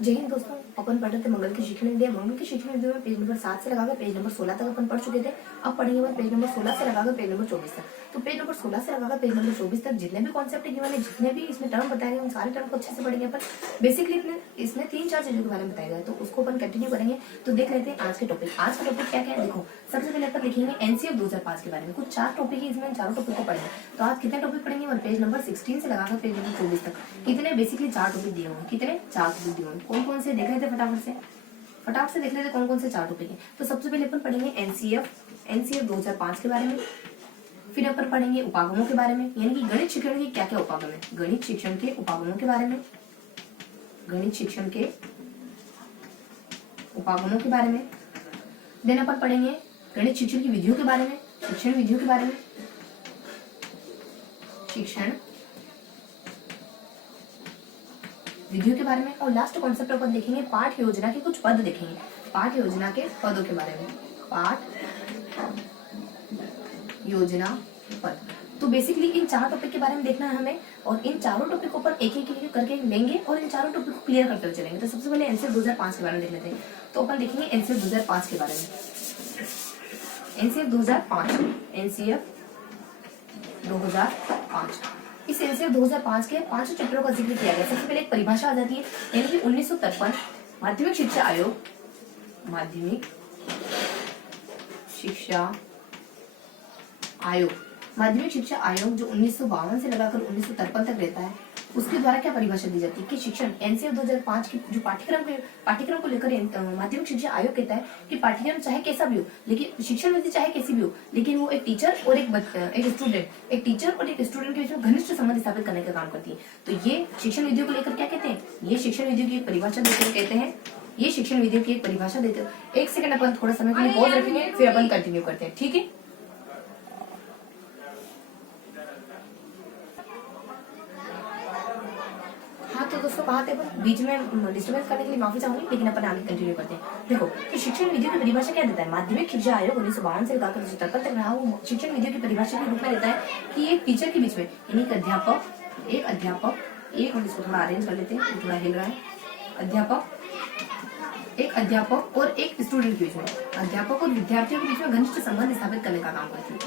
जय हिंद दोस्तों, अपन पढ़ रहे थे मंगल की शिक्षण विद्या। मंगल की शिक्षण विद्या में पेज नंबर 7 से लगाकर पेज नंबर 16 तक अपन पढ़ चुके थे। अब पढ़ेंगे अपन पेज नंबर 16 से लगाकर पेज नंबर 24 तक। तो पेज नंबर 16 से लगाकर पेज नंबर 24 तक जितने भी कॉन्सेप्ट गिवन है, जितने भी इसमें टर्म बताए गए, उन सारे टर्म को अच्छे से पढ़ेंगे अपन। बेसिकली इसमें 3-4 चीजों के बारे में बताया गया है, तो उसको अपन कंटिन्यू करेंगे। तो देख लेते हैं आज के टॉपिक। आज का टॉपिक क्या क्या है, देखो। सबसे पहले अपन लिखेंगे एनसीएफ 2005 के बारे में। कुछ 4 टॉपिक है इसमें, चारों टॉपिक को पढ़ेंगे। तो आज कितने टॉपिक पढ़ेंगे, पेज नंबर 16 से लगाकर पेज नंबर 24 तक। कितने बेसिकली 4 टॉपिक दिए हुए। कितने 4 टॉपिक दिए हुए। कौन कौन से देख रहे थे, फटाफट से देख लेते कौन कौन से 4 टॉपिक है। तो सबसे पहले अपन पढ़ेंगे एनसीएफ 2005 के बारे में। फिर अपन पढ़ेंगे उपागमों के बारे में, यानी कि गणित शिक्षण के क्या क्या उपागम है। गणित शिक्षण के उपागमों के बारे में, गणित शिक्षण के उपागमों के बारे में। देन अपन पढ़ेंगे गणित शिक्षण की विधियों के बारे में, शिक्षण विधियों के बारे में, शिक्षण विधियों के बारे में। और लास्ट कॉन्सेप्ट अपन देखेंगे पाठ योजना के कुछ पद देखेंगे, पाठ योजना के पदों के बारे में, पाठ योजना पद। तो बेसिकली इन 4 टॉपिक के बारे में देखना है हमें, और इन चारों टॉपिक को अपन एक एक करके लेंगे और इन चारों टॉपिक को क्लियर करते हुए चलेंगे। तो सबसे पहले एनसीएफ 2005 के बारे में देख लेते हैं। तो अपन देखेंगे एनसीएफ 2005 के बारे में। NCF 2005, NCF 2005। इस एनसीएफ 2005 के 5 चैप्टरों का जिक्र किया गया। सबसे पहले एक परिभाषा आ जाती है, यानी कि 1953 माध्यमिक शिक्षा आयोग, माध्यमिक शिक्षा आयोग, माध्यमिक शिक्षा आयोग जो 1952 से लगाकर 1953 तक रहता है, उसके द्वारा क्या परिभाषा दी जाती है कि शिक्षण एनसीएफ 2005 की जो पाठ्यक्रम को लेकर माध्यमिक शिक्षा आयोग कहता है कि पाठ्यक्रम चाहे कैसा भी हो, लेकिन शिक्षण नीति चाहे कैसी भी हो, लेकिन वो एक टीचर और एक स्टूडेंट के बीच में घनिष्ठ संबंध स्थापित करने का काम करती है। तो ये शिक्षण विधियों को लेकर क्या कहते हैं, ये शिक्षण विधियों की एक परिभाषा देकर कहते हैं, ये शिक्षण विधियों की एक परिभाषा देकर। एक सेकंड अपन थोड़ा समय के लिए पॉज रखेंगे, फिर अपन कंटिन्यू करते हैं, ठीक है। तो दोस्तों कहा थे बीच में डिस्टर्बेंस करने के लिए माफी चाहूंगी, लेकिन अपन आगे कंटिन्यू करते हैं। देखो, तो शिक्षण विधियों की परिभाषा क्या देता है, माध्यमिक शिक्षा आयोग 1952 से लेकर 1973 तक रहा, वो शिक्षण विधियों की परिभाषा के रूप में देता है कि एक टीचर के बीच में, यानी एक अध्यापक एक मिनट इसको थोड़ा अरेंज कर लेते हैं, थोड़ा हिल रहा है। एक अध्यापक और एक स्टूडेंट के बीच में, अध्यापक और विद्यार्थियों के बीच में घनिष्ठ संबंध स्थापित करने का काम करती है।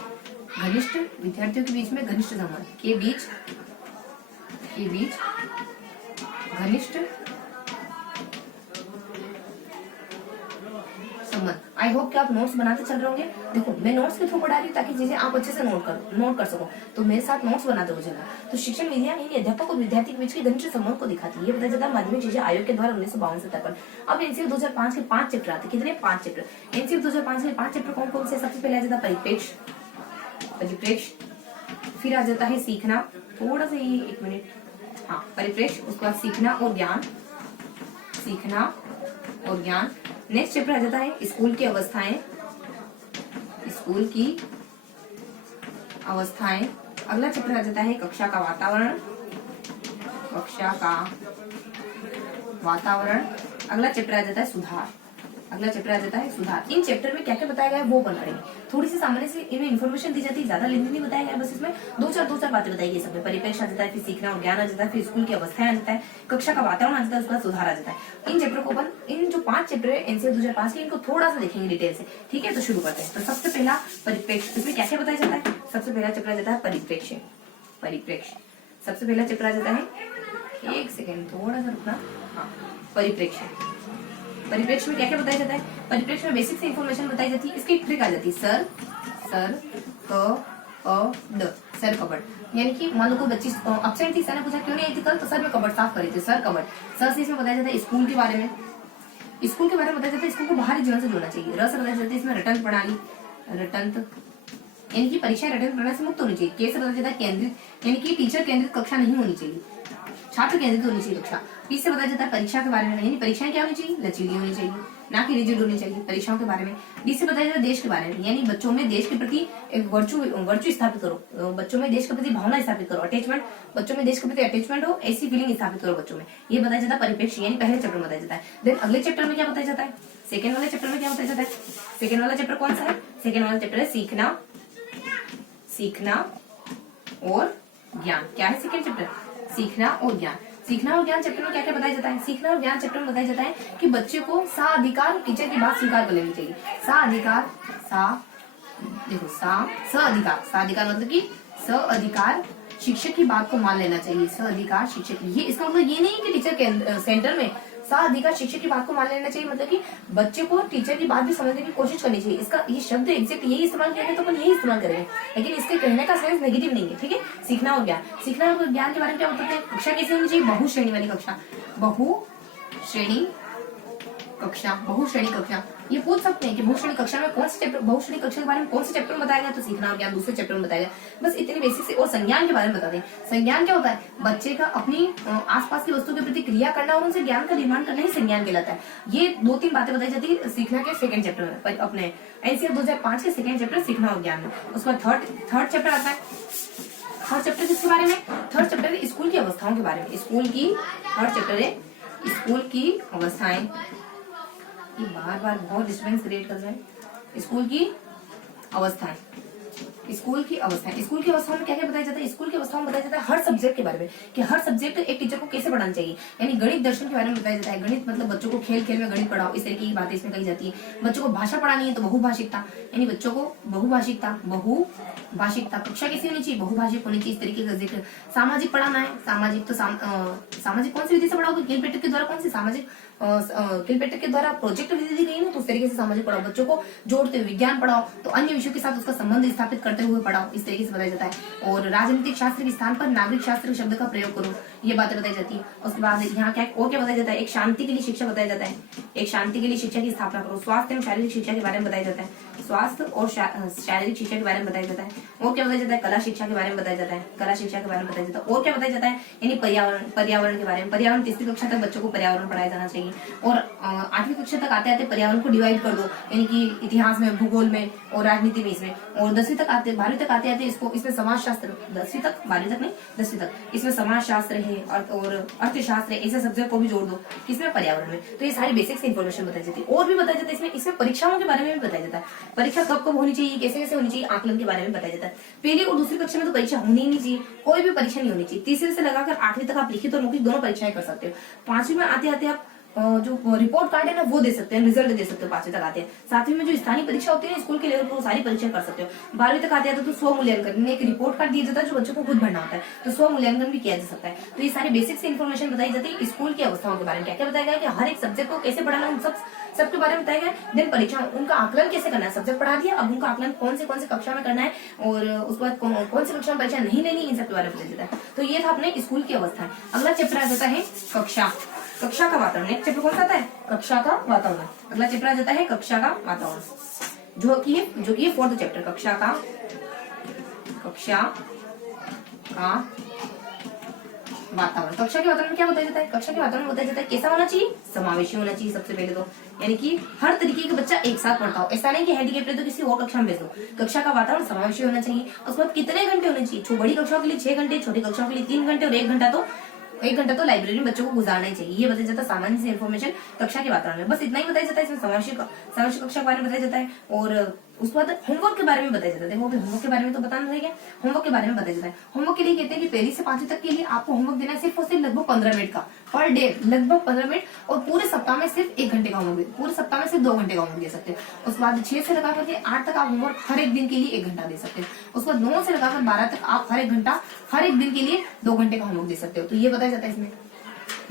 घनिष्ठ विद्यार्थियों के बीच में घनिष्ठ संबंध के बीच घनिष्ठ संबंध। आई होप कि आप नोट्स बनाते चल रहे होंगे। देखो, मैं नोट्स के थ्रू पढ़ा रही हूँ ताकि चीजें आप अच्छे से नोट कर सको, तो मेरे साथ नोट्स बनाते हो चलना। तो शिक्षण विधियां यानी अध्यापक और विद्यार्थी के बीच के घनिष्ठ संबंध को दिखाती है। ये बताया जाता है माध्यमिक शिक्षा आयोग के द्वारा 1952 से 53। अब एनसीएफ 2005 के 5 चैप्टर आते हैं। कितने, 5 चैप्टर। एनसीएफ 2005 के 5 चैप्टर कौन कौन से। सबसे पहले आ जाता है परिप्रेक्ष्य, फिर आ जाता है सीखना, थोड़ा सा ये 1 मिनट, हाँ, परिप्रेक्ष्य, उसके बाद सीखना और ज्ञान, नेक्स्ट चैप्टर आ जाता है स्कूल की अवस्थाएं, अगला चैप्टर आ जाता है कक्षा का वातावरण, अगला चैप्टर आ जाता है सुधार। इन चैप्टर में क्या क्या बताया गया है वो बना रही। थोड़ी सी सामान्य से इनमें इन्फॉर्मेशन दी जाती है, ज्यादा लेंथी नहीं बताया गया, बस इसमें दो चार बातें बताई गई। सब परिप्रेक्ष्य आ जाता है, फिर सीखना और ज्ञान आ जाता है, फिर स्कूल की अवस्थाएं आ जाता है, कक्षा का वातावरण आ जाता है, उसके बाद सुधार आ जाता है। इन चैप्टर को अपन, इन जो 5 चैप्टर है एनसीएफ 2005 के, इनको थोड़ा सा देखेंगे डिटेल से, ठीक है। तो शुरू करते हैं। तो सबसे पहला परिप्रेक्ष्य, इसमें क्या क्या बताया जाता है। सबसे पहला चैप्टर आ जाता है परिप्रेक्ष्य। सबसे पहला चैप्टर आ जाता है, 1 सेकेंड थोड़ा सा रुकना, हाँ, परिप्रेक्ष्य में क्या क्या बताया जाता है। परिप्रेक्ष्य में बेसिक से इंफॉर्मेशन बताई जाती है। इसकी एक ट्रिक आ जाती है, सर कबर्ड, यानी कि मान लो कोई बच्ची अपसेंट थी, सर ने पूछा क्यों नहीं आई थी कल, तो सर मैं कबर्ड साफ कर रही थी, सर कबर्ड। सर से इसमें बताया जाता है स्कूल के बारे में बताया जाता है, स्कूल को बाहरी जीवन से जोड़ना चाहिए। रस बताया जाता है इसमें रटंत प्रणाली, यानी कि परीक्षा रटंत प्रणाली से मुक्त होनी चाहिए। केस बताया जाता है केंद्रित, यानी कि टीचर केंद्रित कक्षा नहीं होनी चाहिए, छात्र केंद्रित होनी चाहिए कक्षा। पीस से बताया जाता है परीक्षा के बारे में, यानी परीक्षाएं क्या होनी चाहिए, लचीली होनी चाहिए, ना कि रिजिड होनी चाहिए परीक्षाओं के बारे में। डी से बताया जाता है देश के बारे में, यानी बच्चों में देश के प्रति एक वर्चू स्थापित करो, बच्चों में देश के प्रति भावना स्थापित करो, अटैचमेंट, बच्चों में देश के प्रति अटैचमेंट हो, ऐसी फीलिंग स्थापित करो बच्चों में। ये बताया जाता है परिप्रेक्ष्य, यानी पहले चैप्टर में बताया जाता है। देन अगले चैप्टर में क्या बताया जाता है, सेकंड वाले चैप्टर में क्या बताया जाता है। सेकंड वाला चैप्टर कौन सा है, सेकंड वाला चैप्टर है सीखना और ज्ञान। क्या है सेकंड चैप्टर, सीखना और ज्ञान। सीखना और ज्ञान चैप्टर में क्या क्या बताया जाता है? सीखना और ज्ञान चैप्टर में बताया जाता है कि बच्चे को साधिकार टीचर की बात स्वीकार कर लेनी चाहिए। साधिकार, देखो साधिकार मतलब कि अधिकार शिक्षक की बात को मान लेना चाहिए। अधिकार शिक्षक, ये इसका मतलब ये नहीं कि टीचर के सेंटर में अधिकार शिक्षक की बात को मान लेना चाहिए, मतलब कि बच्चे को टीचर की बात भी समझने की कोशिश करनी चाहिए। इसका ये शब्द एग्जैक्ट यही इस्तेमाल किया तो अपन यही इस्तेमाल करेंगे, लेकिन इसके कहने का सेंस नेगेटिव नहीं है, ठीक है। सीखना और ज्ञान, सीखना और ज्ञान के बारे में क्या बताते हैं? कक्षा कैसी होनी चाहिए? बहुश्रेणी वाली कक्षा, बहुश्रेणी कक्षा। ये पूछ सकते हैं कि बहुश्रेणी कक्षा में कौन से चैप्टर, बहुश्रेणी कक्षा के बारे में कौन से चैप्टर में बताया गया? तो सीखना और ज्ञान दूसरे चैप्टर में बताया गया। बस इतनी बेसिक से। और संज्ञान के बारे में बता दें। संज्ञान क्या होता है? बच्चे का अपनी आसपास की वस्तु के प्रति क्रिया करना और उनसे ज्ञान का निर्माण करना ही संज्ञान कहलाता है। ये 2-3 बातें बताई जाती है सीखना के सेकंड चैप्टर में, अपने एनसीईआरटी 2005 के सेकंड चैप्टर सीखना और ज्ञान में। उसके बाद थर्ड चैप्टर आता है। थर्ड चैप्टर किसके बारे में? थर्ड चैप्टर है स्कूल की अवस्थाओं के बारे में। थर्ड चैप्टर है स्कूल की अवस्थाएं। ये बार बहुत डिस्टर्बेंस क्रिएट कर रहा है। स्कूल की अवस्थाएं में क्या क्या बताया जाता है? स्कूल की अवस्थाओं में बताया जाता है हर सब्जेक्ट के बारे में, कि हर सब्जेक्ट एक टीचर को कैसे पढ़ाना चाहिए। यानी गणित दर्शन के बारे में बताया जाता है। गणित मतलब बच्चों को खेल में गणित पढ़ाओ, इस तरीके की बातें इसमें कही जाती है। बच्चों को भाषा पढ़ानी है तो बहुभाषिकता, यानी बच्चों को बहुभाषिकता कक्षा कैसी होनी चाहिए? बहुभाषिक होनी चाहिए, इस तरीके का जिक्र। सामाजिक पढ़ाना है, सामाजिक कौन सी विधि से पढ़ाओगे? किलपेटर के द्वारा। कौन सी सामाजिक? किलपेटर के द्वारा प्रोजेक्ट विधि दी गई ना, तो उस तरीके से सामाजिक पढ़ाओ। बच्चों को जोड़ते हुए विज्ञान पढ़ाओ, तो अन्य विषयों के साथ उसका संबंध स्थापित करते हुए पढ़ाओ, इस तरीके से बताया जाता है। और राजनीतिक शास्त्र के स्थान पर नागरिक शास्त्र शब्द का प्रयोग करो, ये बातें बताई जाती है। उसके बाद यहाँ क्या बताया जाता है? एक शांति के लिए शिक्षा बताया जाता है। एक शांति के लिए शिक्षा की स्थापना करो। स्वास्थ्य एवं शारीरिक शिक्षा के बारे में बताया जाता है। स्वास्थ्य और शारीरिक शिक्षा के बारे में बताया जाता है। और क्या बताया जाता है? कला शिक्षा के बारे में बताया जाता है। और क्या बताया जाता है? यानी पर्यावरण के बारे में। पर्यावरण 3री कक्षा तक बच्चों को पर्यावरण पढ़ाया जाना चाहिए। और 8वीं कक्षा तक आते आते पर्यावरण को डिवाइड कर दो, यानी कि इतिहास में, भूगोल में और राजनीति में इसमें। और 12वीं तक आते आते इसमें समाजशास्त्र, 10वीं तक, 12वीं तक नहीं, 10वीं तक इसमें समाजशास्त्र है और अर्थशास्त्र है, ऐसे सब्जेक्ट को भी जोड़ दो किसमें? पर्यावरण में। तो ये सारी बेसिक्स इन्फॉर्मेशन बताई जाती है। और भी बताया जाता है इसमें परीक्षाओं के बारे में भी बताया जाता है। परीक्षा कब होनी चाहिए, कैसे होनी चाहिए, आकलन के बारे में बताया जाता है। पहली और दूसरी कक्षा में तो परीक्षा होनी ही नहीं चाहिए, कोई भी परीक्षा नहीं होनी चाहिए। तीसरे से लगाकर 8वीं तक आप लिखित और मौखिक दोनों परीक्षाएं कर सकते हो। 5वीं में आते आते आप जो रिपोर्ट कार्ड है ना वो दे सकते हैं, रिजल्ट दे सकते हो 5वीं तक आते हैं। 7वीं में जो स्थानीय परीक्षा होती है स्कूल के लेवल पर, वो सारी परीक्षा कर सकते हो। 12वीं तक आते हैं तो स्व मूल्यांकन, एक रिपोर्ट कार्ड दिया जाता है जो बच्चों को खुद भरना होता है, तो स्व मूल्यांकन भी किया जा सकता है। तो ये सारी बेसिक से इन्फॉर्मेशन बताई जाती है स्कूल की अवस्थाओं के बारे में। क्या क्या बताया गया कि हर एक सब्जेक्ट को कैसे पढ़ाना, उन सबके बारे में बताया गया। देन परीक्षा, उनका आकलन कैसे करना है। सब्जेक्ट पढ़ा दिया, अब उनका आकलन कौन से कक्षा में करना है और उसके बाद कौन सी कक्षा में परीक्षा नहीं लेनी, इन सब के बारे में बताया जाता है। तो ये था अपने स्कूल की अवस्था। अगला चैप्टर आ जाता है कक्षा का वातावरण। नेक्स्ट चैप्टर कौन सा आता है? कक्षा का वातावरण। अगला चैप्टर आ जाता है कक्षा का वातावरण, जो कि 4th चैप्टर कक्षा का वातावरण। कक्षा के वातावरण में क्या बताया जाता है? कक्षा के वातावरण में बताया जाता है कैसा होना चाहिए? समावेशी होना चाहिए सबसे पहले तो, यानी कि हर तरीके का बच्चा एक साथ पढ़ता हो। ऐसा नहीं कि हैंडीकैप्ड है तो किसी और कक्षा में भेज दो। कक्षा का वातावरण समावेशी होना चाहिए। उसके बाद कितने घंटे होने चाहिए? बड़ी कक्षाओं के लिए 6 घंटे, छोटी कक्षाओं के लिए 3 घंटे और 1 घंटा तो लाइब्रेरी में बच्चों को गुजारना ही चाहिए। ये बताया जाता है सामान्य से इन्फॉर्मेशन कक्षा के वातावरण में। बस इतना ही बताया जाता है इसमें। समावेशी कक्षा के बारे में बताया जाता है। और उसके बाद होमवर्क के बारे में बताया जाता है। देखो होमवर्क के बारे में तो बताना रहेगा। होमवर्क के बारे में बताया जाता है। होमवर्क के लिए कहते हैं कि 1ली से 5वीं तक के लिए आपको होमवर्क देना है सिर्फ और सिर्फ लगभग 15 मिनट का पर डे, लगभग 15 मिनट। और पूरे सप्ताह में सिर्फ 1 घंटे का होमवर्क, पूरे सप्ताह में सिर्फ 2 घंटे का होमवर्क दे सकते हो। उसके बाद 6 से लगाकर के 8 तक आप होमवर्क हर एक दिन के लिए 1 घंटा दे सकते हो। उसके बाद 9 से लगाकर 12 तक आप हर एक दिन के लिए 2 घंटे का होमवर्क दे सकते हो। तो ये बताया जाता है इसमें।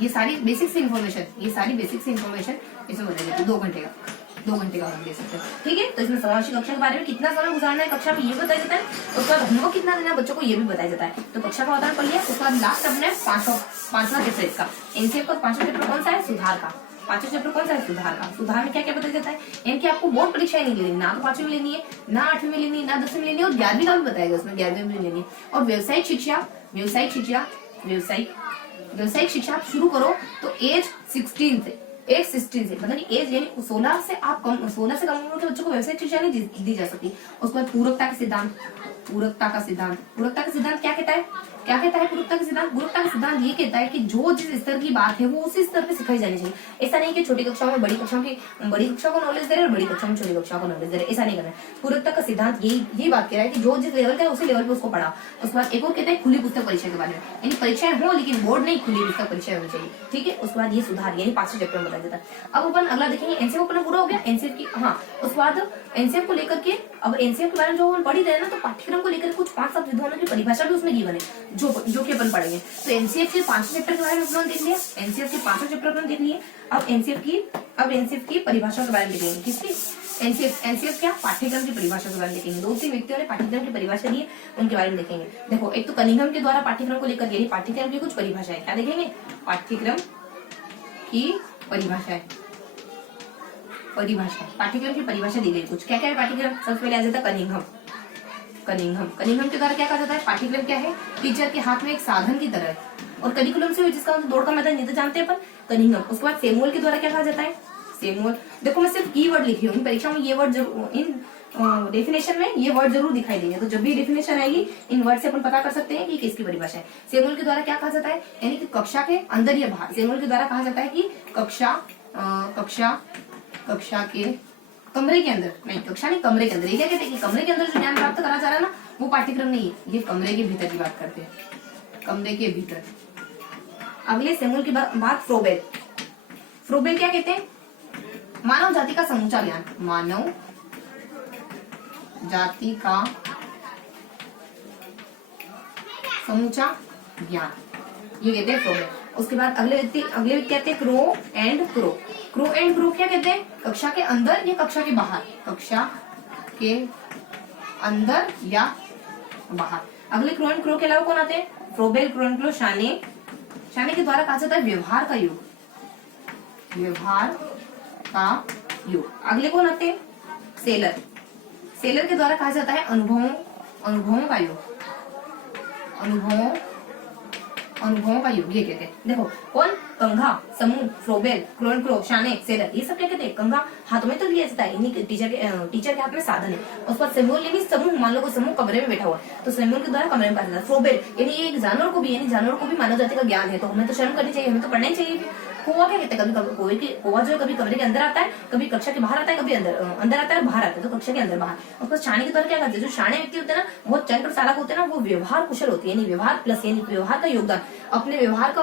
ये सारी बेसिक से इन्फॉर्मेशन इसमें बताई जाती है। 2 घंटे का होमवर्क दे सकते हैं, ठीक है। तो इसमें समावेशी कक्षा के बारे में कितना समय गुजारना है कक्षा में ये बताया जाता है। उसके बाद होमवर्क कितना देना है बच्चों को ये भी बताया जाता है। तो कक्षा का वातावरण पढ़ लिया। उसके बाद लास्ट अपने 5वां चैप्टर इसका एनसीईआरटी का 5वां चैप्टर कौन सा है? सुधार का। 5वां चैप्टर कौन सा है? सुधार का। सुधार में क्या क्या बताया जाता है? यानी कि आपको बोर्ड परीक्षाएं नहीं लेनी, ना तो 5वीं में लेनी है, ना 8वीं में लेनी है, ना 10वीं में लेनी है, और 11वीं का भी बताएगा उसमें, 11वीं में लेनी है। और व्यावसायिक शिक्षा आप शुरू करो तो एज 16 से, मतलब एज यानी 16 से कम उम्र के बच्चों को व्यावसायिक शिक्षा नहीं दी जा सकती। उसके बाद पूरकता का सिद्धांत क्या कहता है क्या कहता है गुरुत्वता का सिद्धांत? गुरुत्वता का सिद्धांत ये कहता है कि जो जिस स्तर की बात है वो उसी स्तर पे सिखाई जानी चाहिए। ऐसा नहीं कि छोटी कक्षाओं में बड़ी कक्षा को नॉलेज दे रहे और बड़ी कक्षा में छोटी कक्षा को नॉलेज दे रहे, ऐसा नहीं करना है। गुरुत्वता का सिद्धांत यही बात कह रहा है कि जो जिस लेवल का है उसी लेवल पे उसको पढ़ा। उसके बाद एक और कहते हैं खुली पुस्तक परीक्षा के बारे में, यानी परीक्षाएं हो लेकिन बोर्ड नहीं, खुली पुस्तक परीक्षा होनी चाहिए, ठीक है। उसके बाद ये सुधार यानी 5 चैप्टर में बताया जाता है। अब अपन अगला देखेंगे एनसीएफ अपना पूरा हो गया, एनसीएफ की, हाँ उसके बाद एनसीएफ को लेकर के, अब एनसीएफ के बारे में जो अपन पढ़ी रहे ना, तो पाठ्यक्रम को लेकर कुछ 5-7 विद्वानों की परिभाषा भी उसमें गिवन है जो कि अपन पढ़ेंगे। तो एनसीएफ के 5 चैप्टर के बारे में अपन देख लिया, एनसीएफ के 5 चैप्टर अपन देख लिए। अब एनसीएफ की परिभाषा के बारे में देखेंगे। किसकी? एनसीएफ क्या? पाठ्यक्रम की परिभाषा के बारे में देखेंगे। 2-3 व्यक्तियों ने पाठ्यक्रम की परिभाषा दी है, उनके बारे में देखेंगे। देखो, एक तो कनिंघम के द्वारा पाठ्यक्रम को लेकर यानी पाठ्यक्रम की कुछ परिभाषा है, क्या देखेंगे? पाठ्यक्रम की परिभाषा पाठ्यक्रम की परिभाषा दी गई कुछ। क्या क्या है पाठ्यक्रम? सबसे पहले आ जाता है कनिंघम के द्वारा क्या कहा जाता है? पाठ्यक्रम क्या है? टीचर के हाथ में एक साधन की तरह है। और करिकुलम से जिसका दौड़ का मैदान, ये तो जानते हैं अपन, कनिंघम। उसके बाद सेमुअल के द्वारा क्या कहा जाता है? सेमुअल, देखो मैं सिर्फ कीवर्ड लिखी हूँ, इन परीक्षा में ये वर्ड जरूर, इन डेफिनेशन में ये वर्ड जरूर दिखाई देंगे। तो जब भी डेफिनेशन आएगी इन वर्ड से अपन पता कर सकते हैं कि किसकी परिभाषा है। सेमुअल के द्वारा क्या कहा जाता है? यानी कि कक्षा के अंदर या बाहर। सेमुअल के द्वारा कहा जाता है कि कक्षा के कमरे के अंदर, नहीं कक्षा नहीं, कमरे के अंदर। ये क्या कहते हैं कि कमरे के अंदर जो ज्ञान प्राप्त करा जा रहा है ना, वो पाठ्यक्रम नहीं है, ये कमरे के भीतर की बात करते हैं, कमरे के भीतर। अगले सेमुअल की बात फ्रोबेल क्या कहते हैं? मानव जाति का समूचा ज्ञान, मानव जाति का समूचा ज्ञान, ये कहते हैं फ्रोबेल। उसके बाद अगले व्यक्ति कहते हैं क्रो एंड क्रो क्या कहते हैं? कक्षा के अंदर या कक्षा के बाहर, कक्षा के अंदर या बाहर। अगले क्रो एंड क्रो के अलावा कौन आते हैं? फ्रोबेल, क्रो एंड क्रो, शाने के द्वारा कहा जाता है व्यवहार का युग। अगले कौन आते हैं? सेलर के द्वारा कहा जाता है अनुभवों का युग, ये कहते हैं। देखो कौन? कंघा, समूह, फ्रोबेल, क्रो एंड क्रो, शाने, सेलर, ये सब क्या कहते हैं? कंघा हाथों में तो लिया जाता है, टीचर के हाथ में साधन है। उसके बाद सेमुअल यानी समूह, मान लो कोई समूह कमरे में बैठा हुआ है तो सेमुअल के द्वारा कमरे में पाया जाता है। फ्रोबेल यानी एक जानवर को भी मानव जाति का ज्ञान है, तो हमें तो शर्म करनी चाहिए, हमें तो पढ़ना ही चाहिए। कौवा क्या कहते हैं? कौवा जो है कभी कमरे के अंदर आता है, कभी कक्षा के बाहर आता है, कभी अंदर आता है, बाहर आता है, तो कक्षा के अंदर बाहर। उसके बाद शाने के द्वारा क्या करते हैं? जो शाने व्यक्ति होते हैं ना, बहुत चंट और चालाक होते हैं ना, वो व्यवहार कुशल होती है, यानी व्यवहार प्लस, यानी व्यवहार का योगदान, अपने व्यवहार का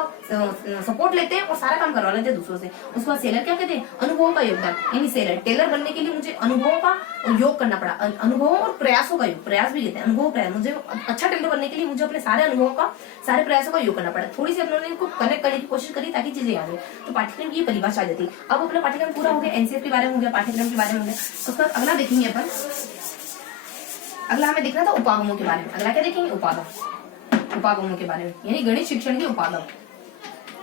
सपोर्ट लेते हैं और सारा काम करवा लेते हैं दूसरों से। उसके बाद सेलर क्या कहते हैं? अनुभवों का योगदान, यानी सेलर, टेलर बनने के लिए मुझे अनुभवों का योग करना पड़ा, अनुभवों और प्रयासों का योग, प्रयास भी कहते हैं, अनुभव प्रयास। मुझे अच्छा टेलर बनने के लिए मुझे अपने सारे अनुभवों का, सारे प्रयासों का योग करना पड़ा। थोड़ी सी अपने इनको कनेक्ट करने की कोशिश करी ताकि चीजें याद है। तो पाठ्यक्रम की परिभाषा आ जाती। अब अपना पाठ्यक्रम पूरा हो गया, एनसीएफ के बारे में हो गया, पाठ्यक्रम के बारे में हो गया। उसके बाद अगला देखेंगे अपन, अगला हमें देखना था उपागमों के बारे में। अगला क्या देखेंगे? उपागमों के बारे में, यानी गणित शिक्षण के उपागम,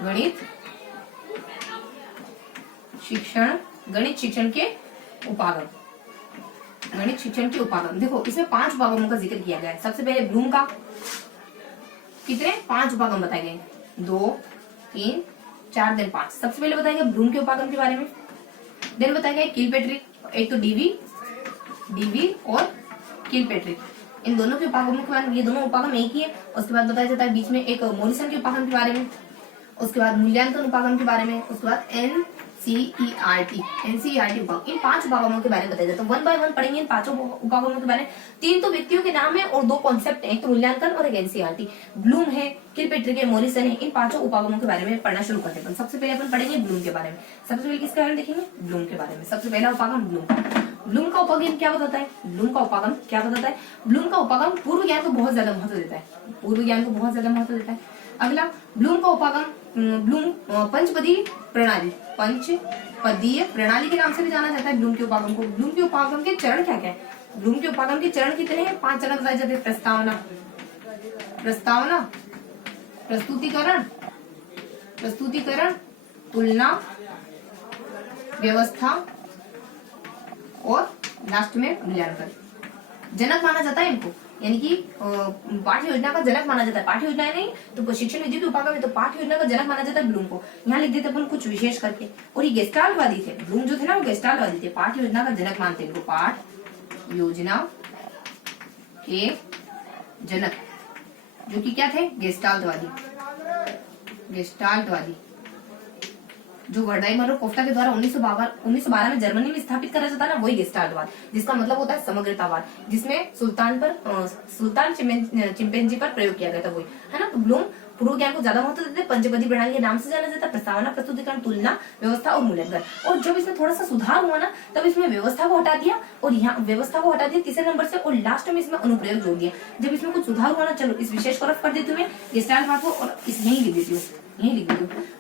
गणित शिक्षण के उपागम। देखो इसमें 5 उपागमों का जिक्र किया गया है। सबसे पहले ब्लूम का, कितने? 5 उपागम बताए गए, 2, 3, 4 दिन 5। सबसे पहले बताया गया ब्लूम के उपागम के बारे में। देन बताया गया किलपेट्रिक, एक तो डीवी और किलपेट्रिक, इन दोनों के उपागमों के बारे में। ये दोनों उपागम एक ही है। उसके बाद बताया जाता है बीच में एक मोरिसन के उपागम के बारे में। उसके बाद मूल्यांकन उपागम के बारे में। उसके बाद एनसीईआरटी उपागम, इन 5 उपागमों के बारे में बताया जाता है। 1 बाय 1 पढ़ेंगे इन 5 उपागमों के बारे में। 3 तो व्यक्तियों के नाम है और 2 कॉन्सेप्ट है, एक तो मूल्यांकन और एक एनसीईआरटी। ब्लूम है, किलपेट्रिक है, मोरिसन है, इन 5 उपागमों के बारे में पढ़ना शुरू करते हैं। सबसे पहले अपन पढ़ेंगे ब्लूम के बारे में। सबसे पहले किसके बारे में देखेंगे? ब्लूम के बारे में। सबसे पहला उपागम ब्लूम का उपागम क्या बताता है? ब्लूम का उपागम पूर्व ज्ञान को बहुत ज्यादा महत्व देता है। अगला ब्लूम का उपागम, ब्लूम पंचपदीय प्रणाली के नाम से भी जाना जाता है ब्लूम के उपागम को। ब्लूम के उपागम के चरण क्या क्या है? ब्लूम के उपागम के चरण कितने हैं? 5 चरण बताए जाते हैं। प्रस्तुतिकरण, तुलना, व्यवस्था और लास्ट में मूल्यांकन। जनक माना जाता है इनको, यानी कि पाठ्य योजना का जनक माना जाता है। पाठ्य योजना नहीं तो शिक्षण विधि के उपागम है, तो पाठ्य योजना का जनक माना जाता है ब्लूम को। यहाँ लिख देते अपन कुछ विशेष करके। और ये गेस्टाल्टवादी थे, ब्लूम जो थे ना वो गेस्टाल्टवादी थे, पाठ्य योजना का जनक मानते इनको, पाठ्य योजना के जनक। जो कि क्या थे, गेस्टाल्टवादी। जो वर्डहाइमर और कोफ्टा के द्वारा 1912 में जर्मनी में स्थापित करा जाता है ना, वही गेस्टाल्टवाद, जिसका मतलब होता है समग्रतावाद, जिसमें सुल्तान चिंपैंजी पर प्रयोग किया गया था, वही है ना। तो ब्लूम पूर्व ज्ञान को ज्यादा महत्व देते हैं, पंचपदी प्रणाली के नाम से जाना जाता है, प्रस्तावना, प्रस्तुतिकरण, तुलना, व्यवस्था और मूल्यांकन। और जब इसमें थोड़ा सा सुधार हुआ ना, तब इसमें व्यवस्था को हटा दिया, और यहाँ व्यवस्था को हटा दिया तीसरे नंबर से, और लास्ट में इसमें अनुप्रयोग जोड़ दिया। जब इसमें कुछ सुधार हुआ ना, चलो इस विशेष को रफ कर देते हुए गेस्टाल्टवाद को, और इस यही लिख देती हूँ,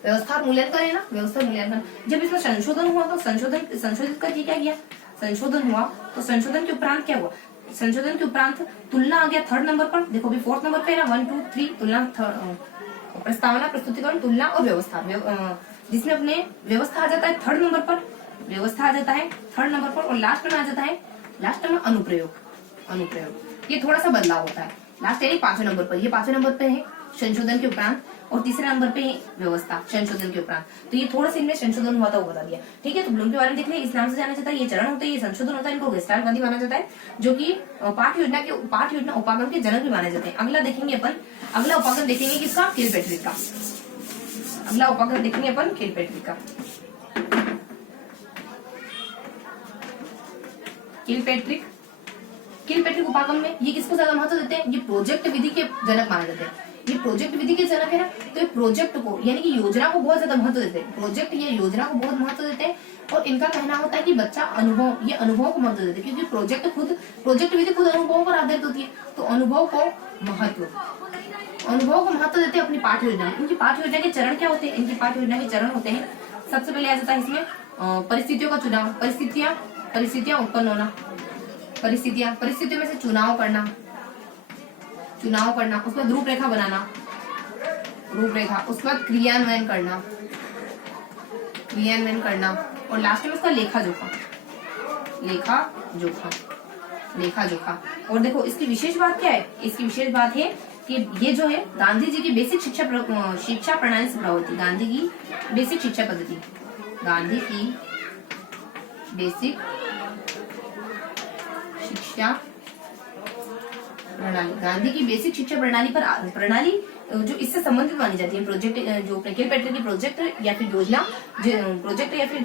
व्यवस्था और मूल्यांकन है ना, व्यवस्था और मूल्यांकन। जब इसमें संशोधन हुआ तो संशोधित करके क्या किया, संशोधन हुआ, तो संशोधन के उपरांत क्या हुआ, संशोधन के उपरांत तुलना आ गया थर्ड नंबर पर। देखो अभी फोर्थ नंबर पे ना, 1 2 3 तुलना, प्रस्तावना, प्रस्तुतिकरण, तुलना और व्यवस्था, जिसमें अपने व्यवस्था आ जाता है थर्ड नंबर पर, व्यवस्था आ जाता है थर्ड नंबर पर, और लास्ट में आ जाता है, लास्ट में अनुप्रयोग। ये थोड़ा सा बदलाव होता है लास्ट यानी 5वें नंबर पर, ये 5वें नंबर पे है संशोधन के उपरांत, और तीसरे नंबर पे है व्यवस्था संशोधन के उपरांत। तो ये थोड़ा सा इनमें संशोधन हुआ था वो बता दिया, ठीक है। तो ब्लूम के बारे में देख लें, इस नाम से जाना जाता है, ये चरण होते हैं, ये संशोधन होता है, इनको गेस्टाल्टवादी माना जाता है, जो कि पाठ योजना उपागम के जनक भी माने जाते हैं। अगला देखेंगे अपन, अगला उपागम देखेंगे किसका, किलपेट्रिक का। अगला उपागम देखेंगे अपन किलपेट्रिक का। किलपेट्रिक उपागम में ये किसको ज्यादा महत्व देते हैं, ये प्रोजेक्ट विधि के जनक माने जाते हैं। ये प्रोजेक्ट विधि के जनक है ना, तो ये प्रोजेक्ट को यानी कि योजना को बहुत ज्यादा महत्व देते हैं, प्रोजेक्ट या योजना को बहुत महत्व देते हैं। और इनका कहना होता है कि बच्चा अनुभव को महत्व देते हैं, क्योंकि प्रोजेक्ट विधि खुद अनुभवों पर आधारित होती है, तो अनुभव को महत्व देते हैं अपनी पाठ्य योजना। इनकी पाठ्य योजना के चरण क्या होते हैं, इनकी पाठ्य योजना के चरण होते हैं, सबसे पहले आ जाता है इसमें परिस्थितियों का चुनाव, परिस्थितियां उत्पन्न होना, परिस्थितियों में से चुनाव करना, उसके बाद रूपरेखा बनाना, उसके बाद क्रियान्वयन करना, और लास्ट में उसका लेखा जोखा। और देखो इसकी विशेष बात क्या है, इसकी विशेष बात है कि ये जो है गांधी जी की बेसिक शिक्षा प्रणाली से प्रभावित थी, गांधी की बेसिक शिक्षा पद्धति, गांधी की बेसिक शिक्षा प्रणाली जो इससे संबंधित मानी जाती है, प्रोजेक्ट जो किलपेट्रिक की प्रोजेक्ट या फिर जो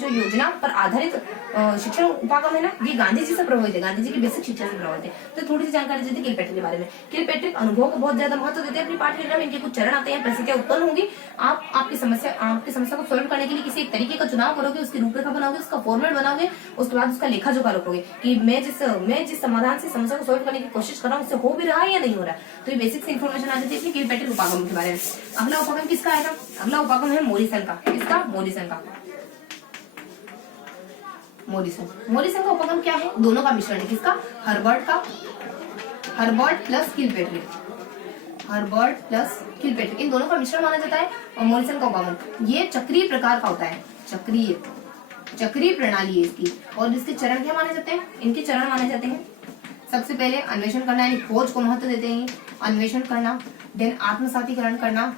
योजना पर आधारित शिक्षण उपागम है ना, ये गांधी जी से प्रभावित है, गांधी जी की बेसिक शिक्षा से प्रभावित है। तो थोड़ी सी जानकारी देते हैं किलपेट्रिक के बारे में। किलपेट्रिक अनुभव को बहुत ज्यादा महत्व देते हैं अपनी पाठ्य योजना में। इनके कुछ चरण आते हैं, परिस्थितियां उत्पन्न होंगी, आप आपकी समस्या को सॉल्व करने के लिए किसी एक तरीके का चुनाव करोगे, उसकी रूपरेखा बनाओगे, उसका फॉर्मेट बनाओगे, उसके बाद उसका लेखा जोखा रखोगे कि मैं जिस समाधान से समस्या को सॉल्व करने की कोशिश कर रहा हूँ उससे हो भी रहा है या नहीं हो रहा है। तो ये बेसिक इन्फॉर्मेशन आ जाती है किलपेट्रिक उपागम के बारे में। अगला उपागम किसका आएगा, अगला उपागम है मोरिसन का। किसका, मोरिसन का उपागम क्या है, दोनों का मिश्रण है। किसका, हर्बर्ट प्लस किलपेट्रिक, इन दोनों का मिश्रण माना जाता है। और मोरिसन का उपागम ये चक्रीय प्रकार का होता है, चक्रीय प्रणाली है इसकी। और इसके चरण क्या माने जाते हैं, इनके चरण माने जाते हैं, सबसे पहले अन्वेषण करना, यानी खोज को महत्व देते हैं, अन्वेषण करना, देन आत्मसातीकरण करना,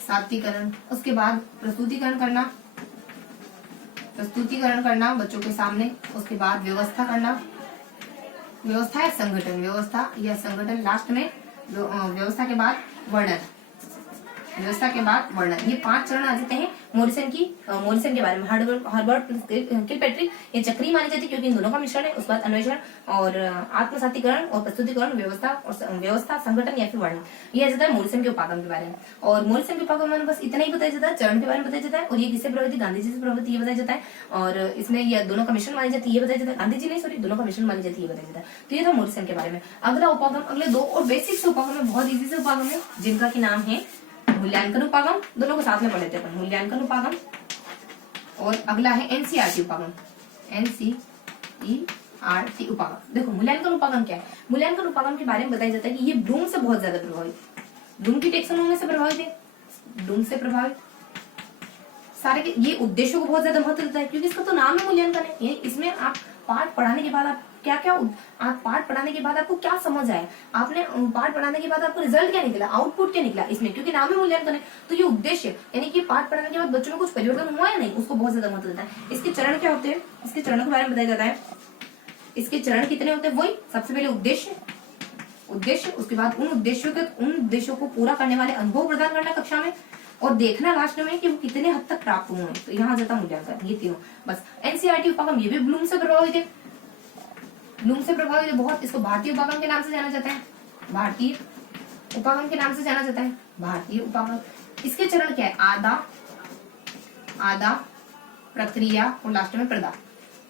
सातीकरण, उसके बाद प्रस्तुतिकरण करना बच्चों के सामने, उसके बाद व्यवस्था या संगठन, लास्ट में व्यवस्था के बाद वर्णन। ये 5 चरण आ जाते हैं मोरिसन के बारे में। हर्बर्ट किलपेट्रिक ये चक्रीय मानी जाती है क्योंकि इन दोनों का मिश्रण है। उसके बाद अन्वेषण और आत्मसातीकरण और प्रस्तुतिकरण, व्यवस्था, संगठन या फिर वर्णन, ये आ जाता है मोरिसन के उपागम के बारे में। और मोरिसन के उपागम में बस इतना ही बताया जाता है, चरण के बारे में बताया जाता है, और ये किससे प्रभावित, गांधी जी से प्रभावित, ये बताया जाता है। और इसमें ये दोनों का मिश्रण मानी जाती है, ये बताया जाता है, गांधी जी नहीं सॉरी दोनों का मिश्रण मानी जाती है, ये बताया जाता है। तो ये था मोरिसन के बारे में। अगला उपागम, अगले 2 और बेसिक से उपागम है, बहुत ईजी से उपागम है, जिनका की नाम है मूल्यांकन उपागम। दोनों को साथ में पढ़ लेते हैं अपन, मूल्यांकन उपागम। और अगला है एनसीईआरटी उपागम, एनसीईआरटी उपागम। देखो मूल्यांकन उपागम क्या है, मूल्यांकन उपागम के बारे में बताया जाता है कि ये ब्लूम से बहुत ज्यादा प्रभावित, ब्लूम की टेक्सोनोमी से प्रभावित है, ब्लूम से प्रभावित सारे के ये उद्देश्यों को बहुत ज्यादा महत्व देता है, क्योंकि इसका तो नाम है मूल्यांकन है। इसमें आप पाठ पढ़ाने के बाद आप पाठ पढ़ाने के बाद आपको क्या समझ आया, आपने पाठ पढ़ाने के बाद आपको रिजल्ट क्या निकला, आउटपुट क्या निकला इसमें, क्योंकि नाम है मूल्यांकन है। तो ये उद्देश्य यानी कि पाठ पढ़ाने के बाद बच्चों में कुछ परिवर्तन हुआ या नहीं, उसको बहुत ज्यादा महत्व देता है। इसके चरण क्या होते हैं, इसके चरणों के बारे में बताया जाता है। इसके चरण कितने होते हैं, वही सबसे पहले उद्देश्य, उसके बाद उन उद्देश्यों को पूरा करने वाले अनुभव प्रदान करना कक्षा में, और देखना लास्ट में कि वो कितने हद तक प्राप्त हुए हैं। तो यहाँ जाता मूल्यांकन, ये तीनों बस। एनसीईआरटी उपागम ये भी ब्लूम से प्रभावित है, ब्लूम से प्रभावित है बहुत। इसको भारतीय उपागम के नाम से जाना जाता है, भारतीय उपागम के नाम से जाना जाता है, भारतीय उपागम। इसके चरण क्या है? आदा, प्रक्रिया और लास्ट में प्रदा।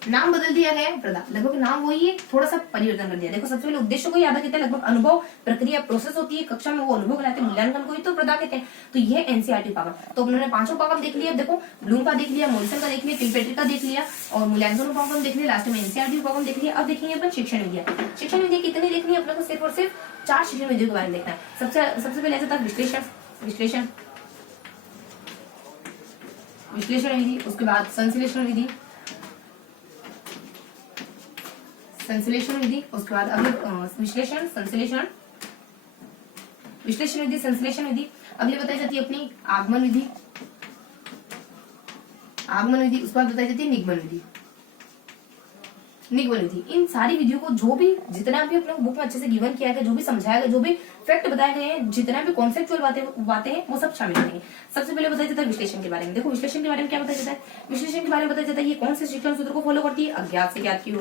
नाम बदल दिया गया है, प्रदा लगभग नाम वही है, थोड़ा सा परिवर्तन कर दिया। देखो सबसे पहले उद्देश्य को याद कहते हैं, लगभग अनुभव प्रक्रिया प्रोसेस होती है कक्षा में, वो अनुभव कराते हैं, मूल्यांकन को ही तो प्रदा कहते हैं। तो ये एनसीईआरटी उपागम। तो उन्होंने 5 उपागम देख लिया, देखो ब्लूम का देख लिया, मॉरिसन का देख लिया, किलपेट्री का देख लिया, और मूल्यांकन उपागम देख लिया, लास्ट में एनसीईआरटी उपागम देख लिया। अब देखेंगे अपन शिक्षण विधियां। शिक्षण विधियां कितनी देखनी है अपने को? सिर्फ और सिर्फ 4 शिक्षण विधियों के बारे में देखना है। सबसे पहले आता है विश्लेषण विधि, उसके बाद संश्लेषण विधि, उसके बाद अगले विश्लेषण विधि, संश्लेषण विधि। अगली बताई जाती है अपनी आगमन विधि, उसके बाद बताई जाती है निगमन विधि। इन सारी विधियों को जो भी जितना भी अपने बुक में अच्छे से गिवन किया गया, जो भी समझाया गया, जो भी फैक्ट बताए गए हैं, जितना भी कॉन्सेप्चुअल बातें हैं, वो सब शामिल करेंगे। सबसे पहले बताया जाता है विश्लेषण के बारे में। देखो विश्लेषण के बारे में क्या बताया जाता है? विश्लेषण के बारे में बताया जाता है ये कौन से शिक्षण सूत्र को फॉलो करती है? अज्ञात से ज्ञात की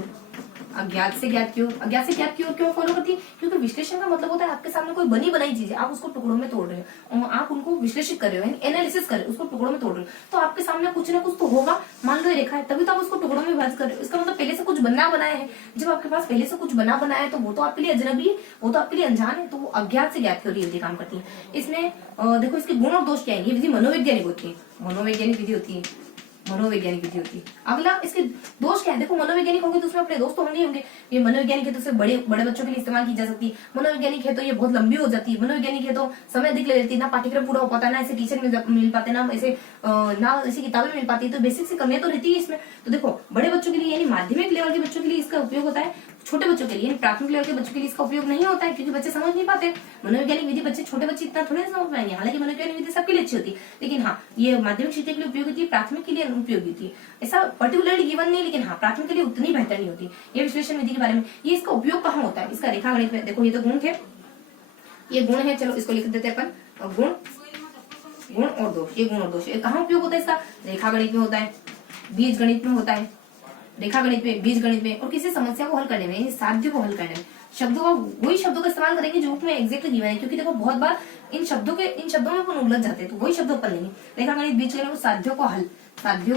ओर क्यों फॉलो करती है? क्योंकि विश्लेषण का मतलब होता है आपके सामने कोई बनी बनाई चीज है, आप उसको टुकड़ों में तोड़ रहे हो, आप उनको विश्लेषित कर रहे हो, एनालिसिस कर रहे हो, उसको टुकड़ों में तोड़ रहे हो। तो आपके सामने कुछ ना कुछ तो होगा, मान लो ये रेखा है, तभी तो आप उसको टुकड़ों में विभाजित कर रहे हो। इसका मतलब पहले से कुछ बनाया है। जब आपके पास पहले से कुछ बना है तो वो तो आपके लिए अजनबी है, वो तो आपके लिए अनजान है। तो वो अज्ञात से ज्ञात की विधि काम करती है। इसमें देखो इसके गुण और दोष क्या है? ये विधि मनोवैज्ञानिक होती है, मनोवैज्ञानिक विधि होती है। अगला इसके दोष क्या है? देखो मनोवैज्ञानिक होंगे तो उसमें अपने दोस्त तो होंगे। ये मनोवैज्ञानिक है तो सिर्फ बड़े बच्चों के लिए इस्तेमाल की जा सकती है। मनोवैज्ञानिक है तो ये बहुत लंबी हो जाती है। मनोवैज्ञानिक है तो समय अधिक ले लेती है, ना पाठ्यक्रम पूरा हो पाता है, ना ऐसे टीचर मिल पाते, ना ऐसी किताबें मिल पाती है। तो बेसिक सी कमियां तो रहती है इसमें। तो देखो बड़े बच्चों के लिए यानी माध्यमिक लेवल के बच्चों के लिए इसका उपयोग होता है, छोटे बच्चों के लिए प्राथमिक लेवल के बच्चों के लिए इसका उपयोग नहीं होता है, क्योंकि बच्चे समझ नहीं पाते। मनोवैज्ञानिक विधि छोटे बच्चे इतना थोड़े समझ पाएंगे। हालांकि मनोवैज्ञानिक विधि सबके लिए अच्छी होती है, लेकिन हाँ ये माध्यमिक शिक्षा के लिए उपयोगी होती है, प्राथमिक के लिए उपयोगी होती है। ऐसा पर्टिकुलरली गिवन नहीं, लेकिन हाँ प्राथमिक के लिए उतनी बेहतर नहीं होती। ये विश्लेषण विधि के बारे में। ये इसका उपयोग कहाँ होता है? इसका रेखा गणित में। देखो ये तो गुण थे, ये गुण है, चलो इसको लिख देते हैं अपन। गुण और दोष, ये गुण और दोष कहाँ उपयोग होता है इसका? रेखा गणित में होता है, बीज गणित में होता है, रेखा गणित में, बीज गणित में, और किसी समस्या को हल करने में, साध्य को हल करने में। वही शब्दों का इस्तेमाल करेंगे जो में एग्जैक्टली गिवन है, क्योंकि देखो बहुत बार इन शब्दों में अपन उलझ जाते हैं, तो वही शब्द अपन लेंगे। रेखा गणित, बीज गणित, साध्यों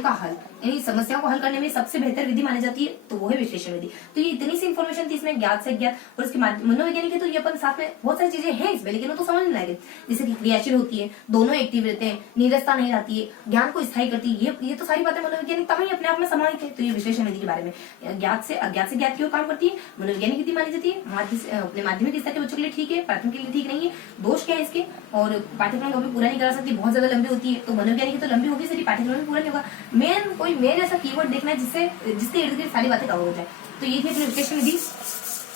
का हल यानी समस्याओं को हल करने में सबसे बेहतर विधि मानी जाती है, तो वो है विश्लेषण विधि। तो ये इतनी सी इन्फॉर्मेशन थी इसमें, ज्ञात से ज्ञात, और इसके मनोवैज्ञानिक है तो ये अपन साथ में बहुत सारी चीजें हैं इसमें, लेकिन वो तो समझ नहीं आएगी। जैसे कि क्रियाशील होती है, दोनों एक्टिव रहते हैं, नीरसता नहीं रहती है, ज्ञान को स्थायी करती है, ये तो सारी बातें मनोवैज्ञानिक तभी अपने आप में समाहित है। तो ये विश्लेषण विधि के बारे में, ज्ञात से ज्ञात की ओर काम करती है, मनोवैज्ञानिक विधि मानी जाती है। अपने माध्यमिक स्तर के बच्चों के लिए ठीक है, प्राथमिक के लिए ठीक नहीं है। दोष क्या है इसके? और पाठ्यक्रम को भी पूरा नहीं करा सकती, बहुत ज्यादा लंबी होती है। तो मनोवैज्ञानिक तो लंबी होगी, सिर्फ पाठ्यक्रम में पूरा नहीं होगा। मेन ऐसा कीवर्ड देखना है जिसके इर्द गिर्द सारी बातें कवर हो जाए। तो ये थी अपनी विश्लेषण विधि।